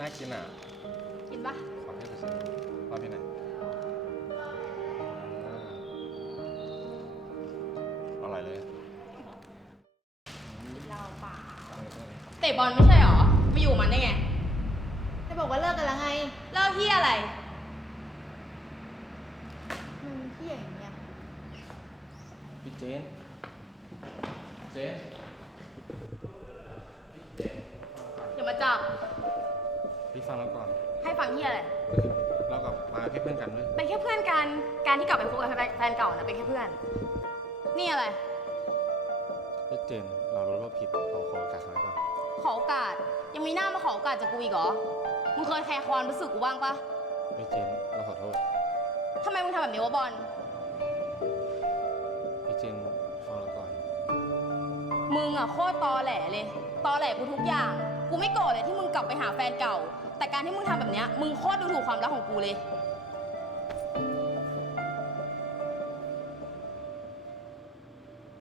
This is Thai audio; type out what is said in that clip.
น่ากินอ่ะกินปะขอพี่ไปซื้อขอพี่หน่อยอร่อยเลยเราป่าเตะบอลไม่ใช่หรอไปอยู่มันได้ไงจะบอกว่าเลิกกันแล้วไงเลิกที่อะไรที่อย่างเงี้ยพี่เจนอย่ามาจับพี่ฟังเราก่อนให้ฟังที่อะไรก็คือเรากับมาแค่เพื่อนกันเลยเป็นแค่เพื่อนกันการที่กลับไปคบกับแฟนเก่านะเป็นแค่เพื่อนนี่อะไรพี่เจนเรารู้ว่าผิดเราขอโอกาสเขาก่อนขอโอกาสยังมีหน้ามาขอโอกาสจากกูอีกเหรอมึงเคยแคร์ความรู้สึกกูบ้างปะพี่เจนเราขอโทษทำไมมึงทำแบบนี้วะบอลพี่เจนฟังเราก่อนมึงอะโคตรตอแหลเลยตอแหลกูทุกอย่างกูไม่โกรธเลยที่มึงกลับไปหาแฟนเก่าแต่การที่มึงทำแบบเนี้ยมึงโคตรดูถูกความรักของกูเลย